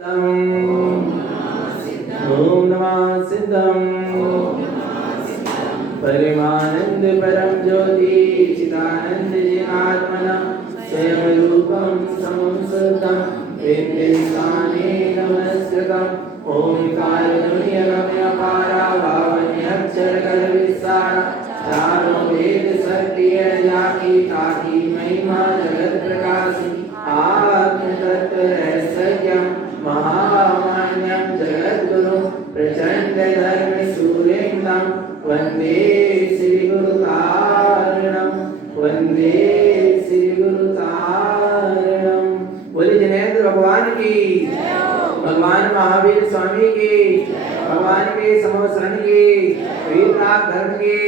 ओम नमः सिद्धम परमानंद परम ज्योति चिदानंद जिनात्मना स्वयं रूपम समंसतम वेदाने नमस्कृतम ओंकार ध्वनि रम्य पारा भावन्य अक्षर कर विस्तार चारों वेद सत्य जाकी ताकी महिमा जगत प्रकाशी आत्म तत्व रहस्यम महामान्यं जगद्गुरु प्रचंड धर्म सूर्यं वंदे श्री गुरु कारणम वंदे श्री गुरु कारणम। बोले जिनेंद्र भगवान की, भगवान महावीर स्वामी की, भगवान के समवसरण की, वीरराग धर्म की,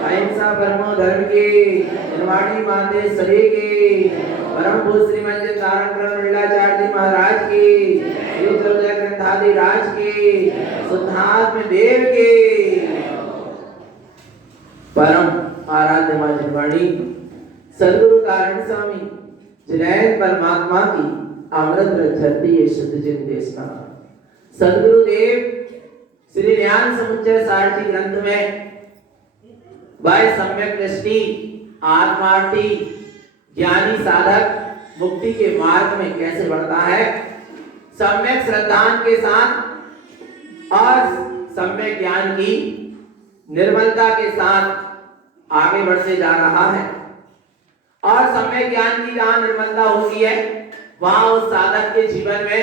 अहिंसा परमो धर्म की, जनवाणी मातेश्वरी की, परम पूज्य श्रीमंत नारायण लीलाचार्य जी महाराज की, श्री दुर्गा ग्रंथादि राज की, शुद्धात्म देव की, परम आराध्य मां जनवाणी सद्गुरु कारण स्वामी जिनैन परमात्मा की अमृत धरती ये शुद्ध जिन देशना सद्गुरु देव श्री ज्ञान समुच्चय सारथी ग्रंथ में बाय सम्यक दृष्टि आत्मार्थी ज्ञानी साधक मुक्ति के मार्ग में कैसे बढ़ता है, सम्यक श्रद्धान के साथ और सम्यक ज्ञान की निर्मलता के साथ आगे बढ़ते जा रहा है। और सम्यक ज्ञान की जहां निर्मलता होती है वहां उस साधक के जीवन में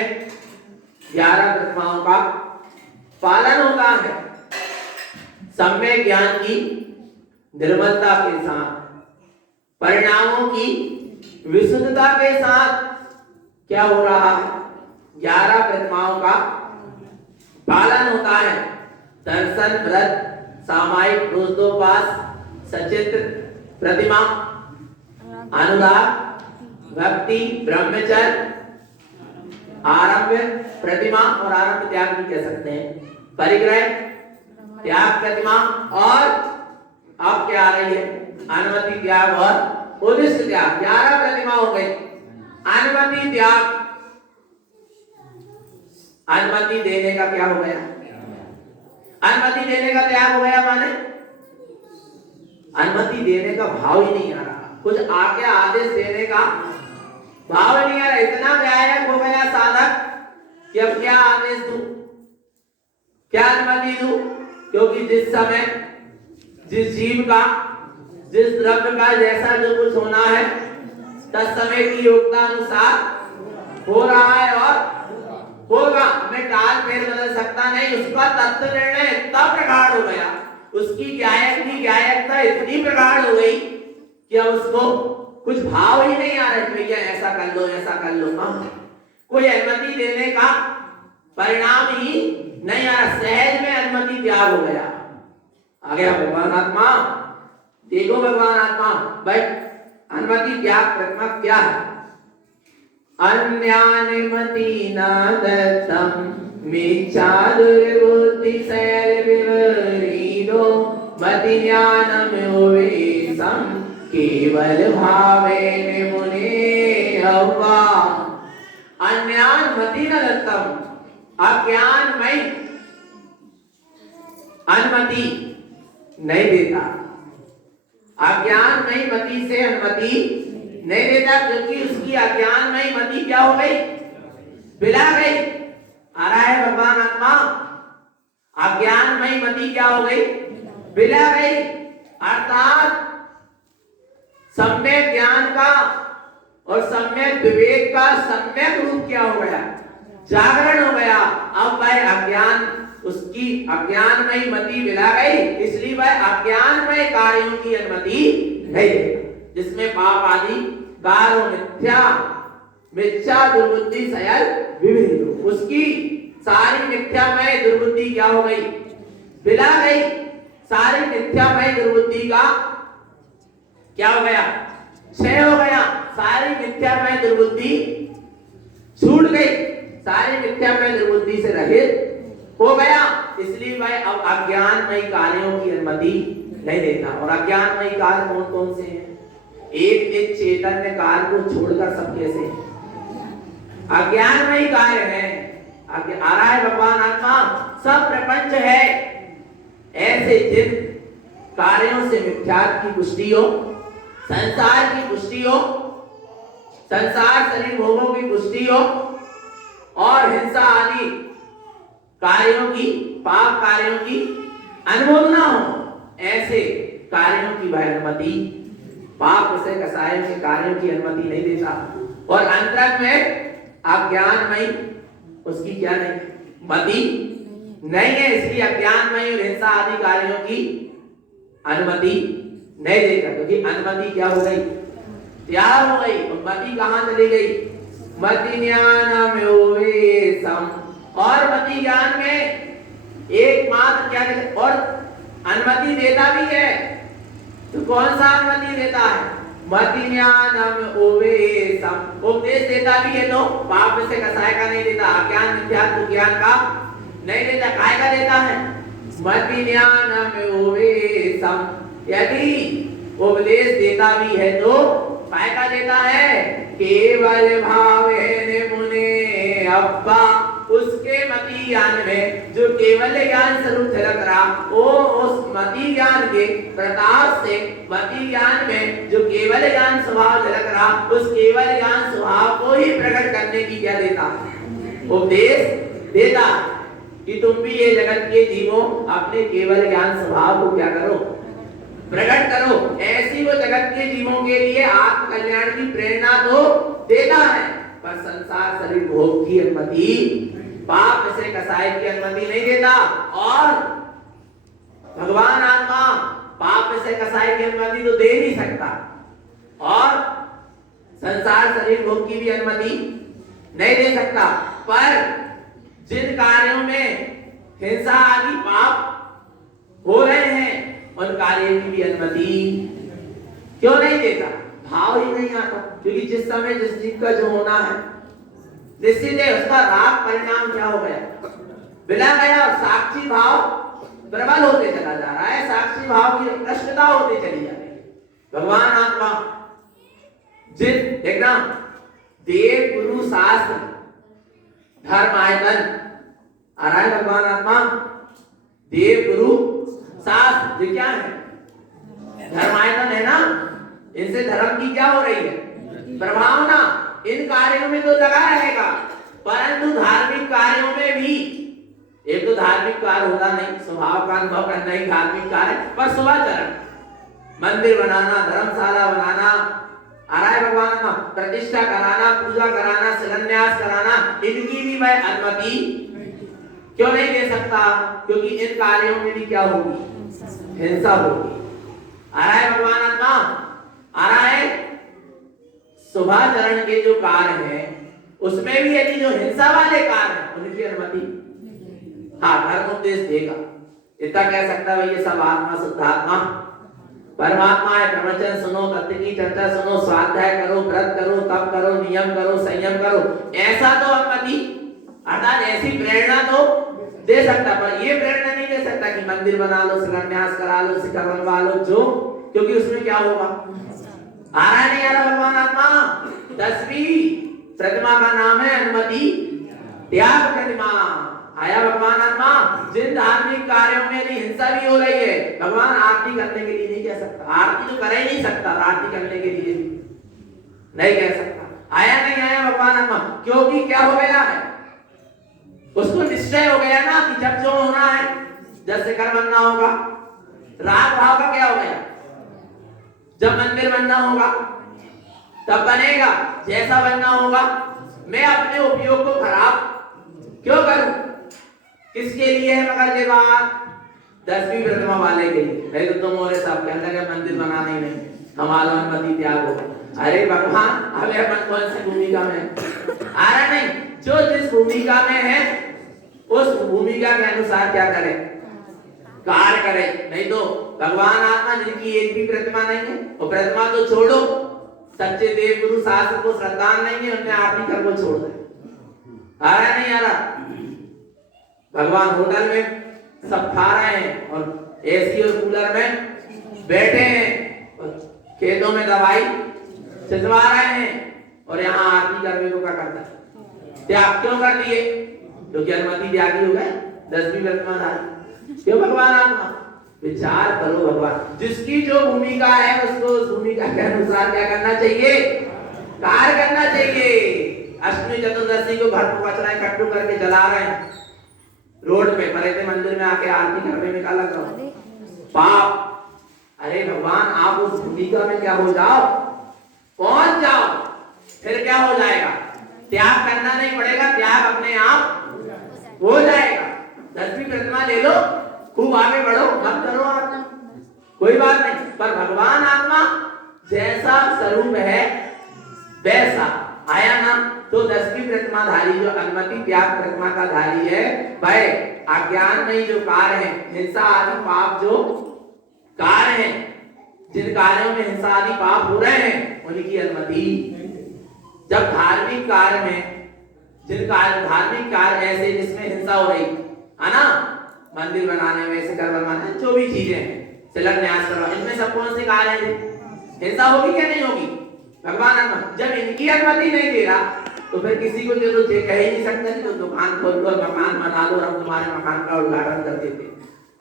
11 प्रतिमाओं का पालन होता है। सम्यक ज्ञान की निर्मलता के साथ परिणामों की विशुद्धता के साथ क्या हो रहा है, 11 प्रतिमाओं का पालन होता है। दर्शन, व्रत, सामायिक रोजोपास, सचित्र प्रतिमा, अनुराग, भक्ति, ब्रह्मचर्य, आरंभ प्रतिमा और आरंभ त्याग भी कह सकते हैं, परिग्रह, त्याग प्रतिमा और अब क्या आ रही है अनुमति त्याग और उद्दिष्ट त्याग। 11 प्रतिमा हो गई। अनुमति त्याग, अनुमति देने का क्या हो गया, अनुमति देने का त्याग हो गया माने अनुमति देने का भाव ही नहीं आ रहा, कुछ आज्ञा आदेश देने का भाव नहीं आ रहा। इतना व्यायाम हो गया साधक कि अब क्या आदेश दूं, क्या अनुमति दूं, क्योंकि जिस समय जिस जीव का जिस द्रव्य का जैसा जो कुछ होना है तत्समय की योग्यता अनुसार हो रहा है और होगा, मैं टाल फेर बदल सकता नहीं। उसका तत्व निर्णय इतना प्रगाढ़ हो गया, उसकी गायकता इतनी प्रगाढ़ हो गई कि अब उसको कुछ भाव ही नहीं आ रहा कि भैया ऐसा कर लो ऐसा कर लो। कोई अनुमति देने का परिणाम ही नहीं आ रहा, सहज में अनुमति त्याग हो गया। आ गया भगवान आत्मा, देखो भगवान आत्मा भाई अनुमति त्याग प्रतिमा क्या है। अन्यानुमति न दत्तम मिच्छा दुर्बुद्धि शैल विवरीदो मति ज्ञानम ओवेशम केवल भावेन मुने हवा। अन्यानुमति न दत्तम, अज्ञानमय अनुमति नहीं देता, अज्ञानमय मति से अनुमति नहीं देता, क्योंकि उसकी अज्ञानमय मति क्या हो गई, बिला गई। आ रहा है भगवान आत्मा, अज्ञानमय मति क्या हो गई, बिला गई। अर्थात सम्यक ज्ञान का और सम्यक विवेक का सम्यक रूप क्या हो गया, जागरण हो गया। अब वह अज्ञान, उसकी अज्ञानमय मति मिला गई, इसलिए वह अज्ञानमय कार्यों की अनुमति नहीं देता, जिसमें पाप आदि कारो मिथ्या दुर्बुद्धि शैल विविध, उसकी सारी मिथ्यामय दुर्बुद्धि क्या हो गई, मिला गई। सारी मिथ्यामय दुर्बुद्धि का क्या हो गया, क्षय हो गया। सारी मिथ्यामय दुर्बुद्धि छूट गई, सारी मिथ्यामय दुर्बुद्धि से रहित हो गया। इसलिए वह अब अज्ञानमय कार्यों की अनुमति नहीं देता। और अज्ञानमय कार्य कौन कौन से हैं, एक नित्य चैतन्य कार्य को छोड़कर सब कैसे अज्ञानमय कार्य है। आगे आ रहा है भगवान आत्मा सब प्रपंच है ऐसे जिन कार्यों से मिथ्यात्व की पुष्टि हो, संसार की पुष्टि हो, संसार शरीर भोगों की पुष्टि हो और हिंसा आदि कार्यों की, पाप कार्यों की अनुमोदना हो, ऐसे कार्यों की वह अनुमति, पाप से कसाय के कार्यों की अनुमति नहीं देता। और अंतरंग में अज्ञानमयी उसकी क्या नहीं मति नहीं है, इसलिए अज्ञानमयी और हिंसा आदि कार्यों की अनुमति नहीं देता। क्योंकि अनुमति क्या हो गई, त्याग हो गई। और मति कहां चली गई, मति ज्ञान में सम, और मति ज्ञान में एकमात्र क्या है, और अनुमति देता भी है तो कौन सा अनुमति देता है, मति ज्ञानम ओवेशम, उपदेश देता भी है तो पाप से कसाय का नहीं देता, अज्ञान मिथ्यात्व ज्ञान का नहीं देता, काय का देता है, मति ज्ञानम ओवेशम। यदि उपदेश देता भी है तो काय का देता है, केवल भावेन मुने अब्बा, उसके मति ज्ञान में जो केवल ज्ञान स्वरूप झलक रहा, वो उस मति ज्ञान के प्रताप से मति ज्ञान में जो केवल ज्ञान स्वभाव झलक रहा, उस केवल ज्ञान स्वभाव को ही प्रकट करने की क्या देता, उपदेश देता कि तुम भी ये जगत के जीवों अपने केवल ज्ञान स्वभाव को क्या करो, प्रकट करो। ऐसी वो जगत के जीवों के लिए आत्म कल्याण की प्रेरणा तो देता है, पर संसार शरीर भोग की अनुमति, पाप से कसाय की अनुमति नहीं देता। और भगवान आत्मा पाप से कसाय की अनुमति तो दे नहीं सकता, और संसार शरीर भोग की भी अनुमति नहीं दे सकता। पर जिन कार्यों में हिंसा आदि पाप हो रहे हैं उन कार्यों की भी अनुमति क्यों नहीं देता, भाव ही नहीं आता। क्योंकि जिस समय जिस जीव का जो होना है निश्चित है, उसका राग परिणाम क्या हो गया, बिला गया, और साक्षी भाव प्रबल होते चला जा रहा है, साक्षी भाव की कृष्णता होती चली जा रही है। भगवान आत्मा जिन एकदम देव गुरु शास्त्र धर्म आयतन आ रहा है, भगवान आत्मा देव गुरु शास्त्र ये क्या है, धर्मायतन है ना, इनसे धर्म की क्या हो रही है, प्रभावना इन कार्यों में तो लगा रहेगा, परंतु धार्मिक कार्यों में भी, एक तो धार्मिक कार्य होता नहीं, स्वभाव का अनुभव करना ही धार्मिक कार्य, पर शुभाचरण, मंदिर बनाना, धर्मशाला बनाना, आ रहा है भगवान का प्रतिष्ठा कराना, पूजा कराना, शिलान्यास कराना, इनकी भी वह अनुमति क्यों नहीं दे सकता, क्योंकि इन कार्यों में भी क्या होगी, हिंसा होगी। आ रहा है भगवान आत्मा, आ रहा है शुभाचरण के जो कार्य हैं उसमें भी यदि जो हिंसा वाले कार्य हैं उनकी अनुमति, हाँ धर्म उपदेश देगा, इतना कह सकता है ये सब आत्मा शुद्धात्मा परमात्मा है। प्रवचन सुनो, तत्व की चर्चा सुनो, स्वाध्याय करो, व्रत करो, तप करो, नियम करो, संयम करो, ऐसा तो अनुमति अर्थात ऐसी प्रेरणा तो दे सकता, पर ये प्रेरणा नहीं दे सकता कि मंदिर बना लो, शिलान्यास करा लो, शिखर बनवा लो, जो क्योंकि उसमें क्या होगा, आ रहा नहीं आ रहा भगवान आत्मा। 10वीं प्रतिमा का नाम है अनुमति त्याग प्रतिमा। आया भगवान आत्मा, जिन धार्मिक कार्यों में यदि हिंसा भी हो रही है, भगवान आरती करने के लिए नहीं कह सकता, आरती तो कर ही नहीं सकता, आरती करने के लिए नहीं कह सकता। आया नहीं आया भगवान आत्मा, क्योंकि क्या हो गया है, उसको निश्चय हो गया ना कि जब जो होना है, जब शिखर बनना होगा, राग भाव का क्या हो गया, जब मंदिर बनना होगा तब बनेगा, जैसा बनना होगा। मैं अपने उपयोग को खराब क्यों करूं, किसके लिए है मगर ये बात, 10वीं प्रतिमा वाले के लिए, नहीं तो तुम और साहब कहने लगे मंदिर बनाना ही नहीं, हमारा अनुमति त्याग हो। अरे भगवान, अबे अपन कौन सी भूमिका में आ रहा नहीं, जो जिस भूमिका में है उस भूमिका के अनुसार क्या करे, कार्य करे। नहीं तो भगवान आत्मा जिनकी एक भी प्रतिमा नहीं है, वो प्रतिमा तो छोड़ो, सच्चे देव गुरु शास्त्र को श्रद्धा नहीं है, उन्हें आरती कर वो छोड़ दे। आ रहा नहीं आ रहा, भगवान होटल में सब खा रहे हैं और एसी और कूलर में बैठे हैं और खेतों में दवाई छिड़वा रहे हैं, और यहाँ आरती करने को क्या करता है, त्याग क्यों कर दिए, क्योंकि अनुमति त्यागी हो गए 10वीं प्रतिमा धारी। क्यों भगवान आत्मा? विचार करो भगवान, जिसकी जो भूमिका है उसको उस भूमिका के अनुसार क्या करना चाहिए? कार्य करना चाहिए। अष्टमी चतुर्दशी को घर पर कचरा इकट्ठू करके जला रहे हैं रोड पे, परे मंदिर में आके आरती करने में क्या लग रहा है? पाप। अरे भगवान आप उस भूमिका में क्या हो जाओ, पहुंच जाओ, फिर क्या हो जाएगा? त्याग करना नहीं पड़ेगा, त्याग अपने आप हो जाएगा। 10वीं प्रतिमा ले लो, खूब आगे बढ़ो, मत करो आत्मा, कोई बात नहीं। पर भगवान आत्मा जैसा स्वरूप है वैसा आया ना। तो 10वीं प्रतिमा धारी जो अनुमति त्याग प्रतिमा का धारी है, भाई अज्ञान में जो कार्य है, हिंसा आदि पाप जो कार्य है, जिन कार्यों में हिंसा आदि पाप हो रहे हैं उनकी अनुमति। जब धार्मिक कार्य में, जिन कार्य धार्मिक कार्य ऐसे जिसमें हिंसा हो रही है ना, मंदिर बनाने में, शिखर बनवाने, जो भी चीजें हैं, शिलान्यास करवा, इनमें सब कौन से कार्य हैं? हिंसा होगी क्या नहीं होगी? भगवान जब इनकी अनुमति नहीं दे रहा तो फिर किसी को जो कह ही नहीं सकता कि तो दुकान खोल लो, मकान बना लो, हम तुम्हारे मकान का उद्घाटन कर देते।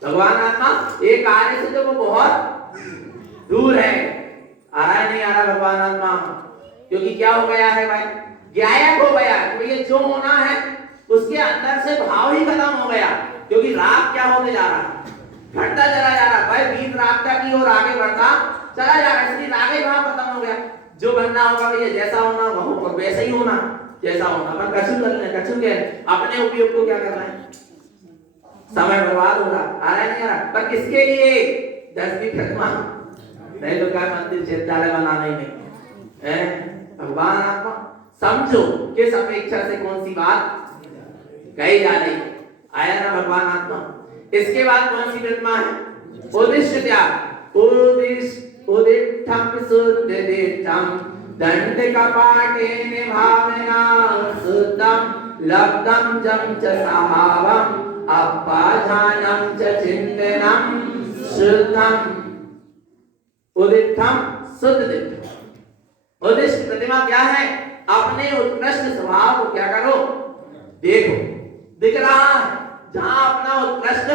भगवान आत्मा एक कार्य से तो वो बहुत दूर है। आ रहा है नहीं आ रहा भगवान आत्मा? क्योंकि क्या हो गया है भाई? गायब हो गया। तो ये जो होना है उसके अंदर से भाव ही खत्म हो गया। क्योंकि राग क्या होते जा रहा है? घटता चला जा रहा है भाई, बीत रागता की ओर आगे बढ़ता चला जा रहा है। इसलिए राग ही भाव खत्म हो गया। जो बनना होगा भैया, जैसा होना होगा और वैसा ही होना, जैसा होना। पर कछु करना, कछु के अपने उपयोग को क्या करना है? समय बर्बाद हो रहा। आ रहा है नहीं आ रहा? पर किसके लिए? 10वीं प्रतिमा। नहीं तो क्या मंदिर चित्रालय बनाना ही नहीं है। भगवान आत्मा समझो किस अपेक्षा से कौन सी बात कही जा रही है। आया ना भगवान आत्मा? इसके बाद कौन सी प्रतिमा है? उद्दिष्ट त्याग। उदिष्ठम सुदिष्ठम दंड कपाटेन भावना शुद्धम लब्धम जम च सहावम अपाधानम च चिंतनम शुद्धम। उदिष्ठम सुदिष्ठम। उद्दिष्ट प्रतिमा क्या है? अपने उत्कृष्ट स्वभाव को क्या करो? देखो, दिख रहा है जहां अपना उत्कृष्ट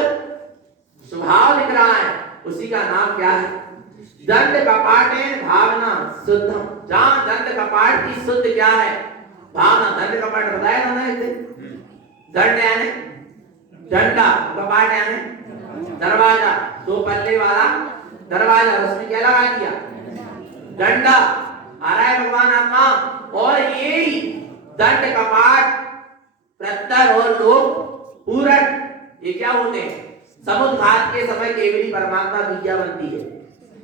स्वभाव दिख रहा है उसी का नाम क्या है? दंड कपाटेन भावना शुद्धम। जहां दंड कपाट की शुद्ध क्या है? भावना। दंड कपाट बताया ना इसे? दंड यानी डंडा, कपाट यानी दरवाजा, दो पल्ले वाला दरवाजा, उसमें क्या लगा दिया? डंडा। आ रहा है भगवान आत्मा? और यही दंड कपाट प्रत्तर और लोक पूरक, ये क्या होते हैं? समुद्घात के समय केवली परमात्मा की क्या बनती है?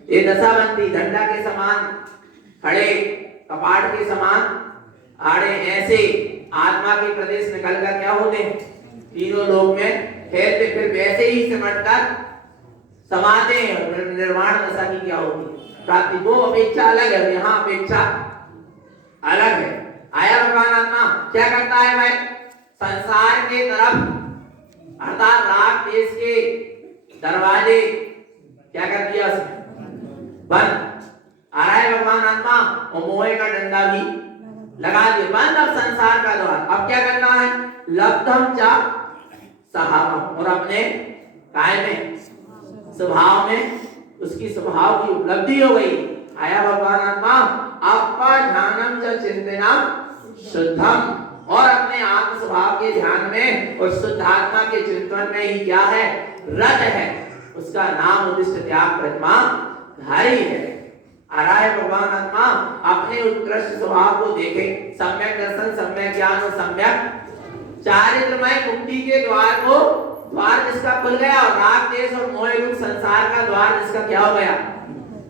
ये दशा बनती। डंडा के समान खड़े, कपाट के समान आड़े, ऐसे आत्मा के प्रदेश निकल कर क्या होते हैं? तीनों लोक में ठहरते, फिर वैसे ही सिमट कर समाते हैं। निर्वाण दशा की क्या होती है? प्राप्ति। वो अपेक्षा अलग है, यहाँ अपेक्षा अलग है। आया भगवान आत्मा? क्या करता है भाई? संसार के तरफ अर्थात राग देश के दरवाजे क्या कर दिया उसने? बंद। आ रहा है भगवान आत्मा? और मोहे का डंडा भी लगा दिया, बंद अब संसार का द्वार। अब क्या करना है? लब्धम चा सहावम। और अपने काय में, स्वभाव में, उसकी स्वभाव की उपलब्धि हो गई। आया भगवान आत्मा? अपा ध्यानम च चिंतनम शुद्धम। और अपने आत्म स्वभाव के ध्यान में और शुद्ध आत्मा के चिंतन में ही क्या है? रत है। उसका नाम उद्दिष्ट त्याग प्रतिमा धारी है। आ रहा है भगवान आत्मा? अपने उत्कृष्ट स्वभाव को देखे, सम्यक दर्शन, सम्यक ज्ञान और सम्यक चारित्रमय मुक्ति के द्वार को, द्वार जिसका खुल गया, और राग देश और मोह रूप संसार का द्वार जिसका क्या हो गया?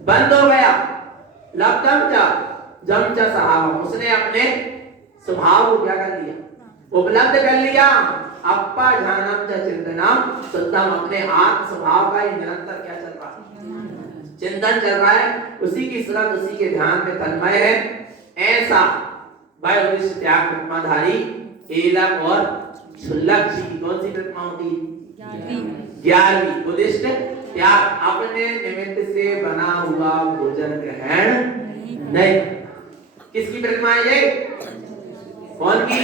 बंद हो गया। लब्धम च जम च सहावम। उसने अपने स्वभाव को क्या कर लिया? उपलब्ध कर लिया। अपा ध्यानम च चिंतनम शुद्धम। अपने आत्म स्वभाव का ही निरंतर क्या चल रहा है? चिंतन चल रहा है। उसी की श्रद्धा, उसी के ध्यान में तन्मय है। ऐसा भाई उद्दिष्ट त्याग प्रतिमाधारी एलक और क्षुल्लक जी की कौन सी प्रतिमा होती है? 11वीं। उद्दिष्ट त्याग। अपने निमित्त से बना हुआ भोजन ग्रहण नहीं। किसकी प्रतिमा है ये? कौन की?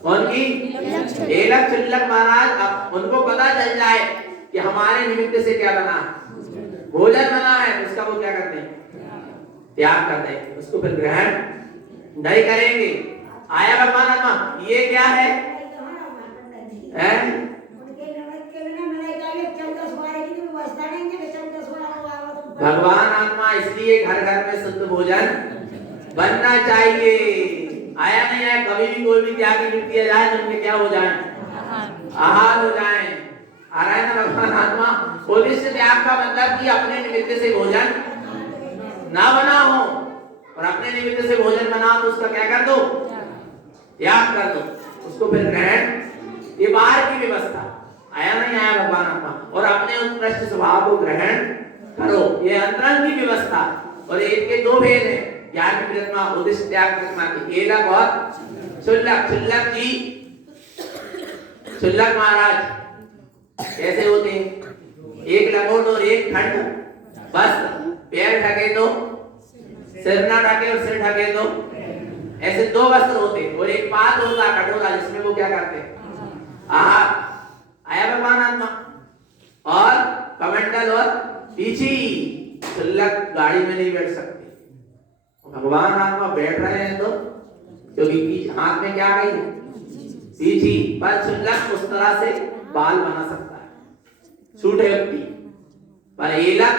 कौन की? एलक क्षुल्लक महाराज। अब उनको पता चल जाए कि हमारे निमित्त से क्या बना, भोजन बना है, उसका वो क्या करते हैं, त्याग करते हैं, उसको फिर ग्रहण नहीं करेंगे। आया भगवान आत्मा, ये क्या है? भगवान आत्मा, इसलिए घर घर में शुद्ध भोजन बनना चाहिए। आया नहीं आया? कभी भी कोई भी त्याग की वृत्ति आ जाए तो उनके क्या हो जाए, आहार हो जाए। आ रहा है ना भगवान आत्मा? उद्देश्य त्याग का मतलब कि अपने निमित्त से भोजन ना बना हो, और अपने निमित्त से भोजन बना तो उसका क्या कर दो, त्याग कर दो, उसको फिर ग्रहण। ये बाहर की व्यवस्था। आया नहीं आया भगवान आत्मा? और अपने उत्कृष्ट स्वभाव को ग्रहण करो, ये अंतरंग की व्यवस्था। और इनके दो भेद हैं, ज्ञान की प्रतिमा, उद्देश्य त्याग प्रतिमा की। एलक और क्षुल्लक। क्षुल्लक जी, क्षुल्लक महाराज कैसे होते हैं? एक लंगोट और एक खंड वस्त्र, पैर ढके तो सिर ना ढके और सिर ढके तो, ऐसे दो वस्त्र होते हैं। और एक पात होता है कटोरा, जिसमें वो क्या करते हैं, आहार। आया भगवान आत्मा? और कमंडल और पीछी। क्षुल्लक गाड़ी में नहीं बैठ सकते, भगवान आत्मा बैठ रहे हैं तो, क्योंकि हाथ में क्या गई है, पीछी। पर क्षुल्लक उस तरह से बाल बना सकता है, छूटे व्यक्ति। पर एलक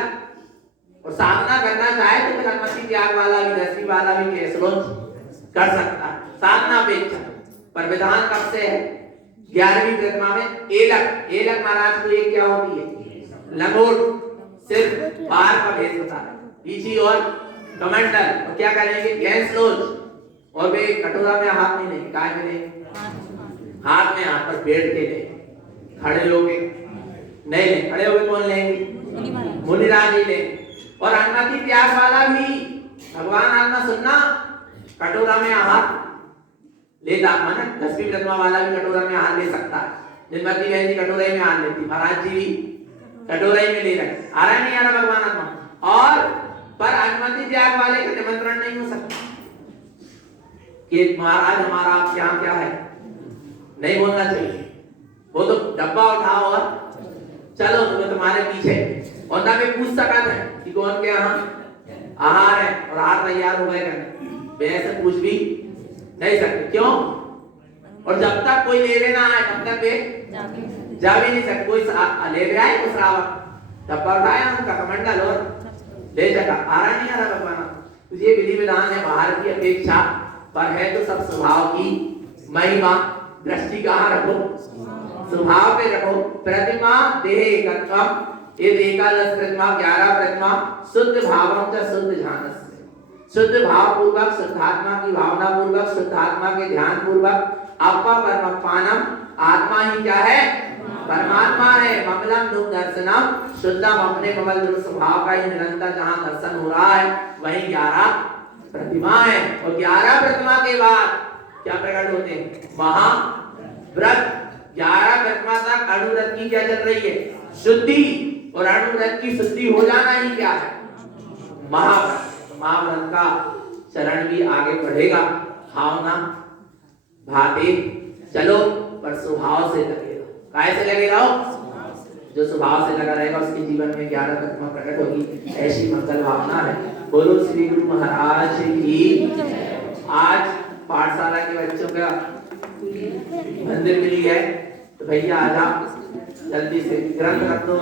और साधना करना चाहे तो फिर अनुमति त्याग वाला भी, 10वीं वाला भी कैसरों कर सकता है, साधना अपेक्षा। पर विधान कब से है? 11वीं प्रतिमा में। एलक, एलक महाराज को ये क्या होती है, लंगोट, सिर्फ बाहर का भेष होता है, पीछी और कमंडल। और क्या करेंगे, गैस लोज, और वे कटोरा में हाथ नहीं लेंगे, काय में लेंगे, हाथ में, हाथ पर बैठ के लेंगे, खड़े होके नहीं लेंगे। खड़े होके कौन लेंगे, मुनिराज ही लेंगे। और अनुमति त्याग वाला भी भगवान आत्मा सुनना, कटोरा में हाथ लेता, माने 10वीं प्रतिमा वाला भी कटोरा में हाथ ले सकता है। जिनमती बहन जी कटोरा में हाथ लेती, महाराज जी भी कटोरा में ले रहे। आ रहा नहीं आ रहा भगवान आत्मा? और पर अनुमति त्याग वाले का निमंत्रण नहीं हो सकता कि महाराज हमारा आप यहाँ क्या है, नहीं बोलना चाहिए। वो तो डब्बा उठाओ और चलो तुम्हारे पीछे, और ना भी पूछ सकता है कि कौन के यहाँ आहार है और आहार तैयार हो गए करने, वैसे पूछ भी नहीं सकते। क्यों? और जब तक कोई लेवे ना आए तब तक वे जा भी नहीं सकते। कोई लेवे आए तो श्रावक डब्बा उठाया उनका कमंडल और ले जगह। आ रहा नहीं आ रहा भगवान? तो ये विधि विधान है बाहर की अपेक्षा, पर है तो सब स्वभाव की महिमा। दृष्टि कहाँ रखो, स्वभाव पे रखो। प्रतिमा देह एकत्वम, ये एकादश प्रतिमा, 11 प्रतिमा शुद्ध भावम च शुद्ध ध्यानस्य, शुद्ध भाव पूर्वक, शुद्धात्मा की भावना पूर्वक, शुद्धात्मा के ध्यान पूर्वक। अपा परमपानम, आत्मा ही क्या है, परमात्मा है। ममलम दुख दर्शनम, शुद्धम, अपने कमल दुख स्वभाव का ही निरंतर जहाँ दर्शन हो रहा है वही 11 प्रतिमा है। और 11 प्रतिमा के बाद क्या प्रकट होते हैं, महाव्रत। 11 प्रतिमा तक अणुव्रत की क्या चल रही है, शुद्धि। और अणुव्रत की शुद्धि हो जाना ही क्या है, महाव्रत। महाव्रत का चरण भी आगे बढ़ेगा। भावना भाते चलो, पर स्वभाव से लगे रहो। काय से लगे रहो? जो स्वभाव से लगा रहेगा उसके जीवन में 11 प्रतिमा प्रकट होगी, ऐसी मंगल भावना है। बोलो श्री गुरु महाराज की। आज पाठशाला के बच्चों का मंदिर मिली है, तो भैया आ जाओ जल्दी से, ग्रंथ रख दो।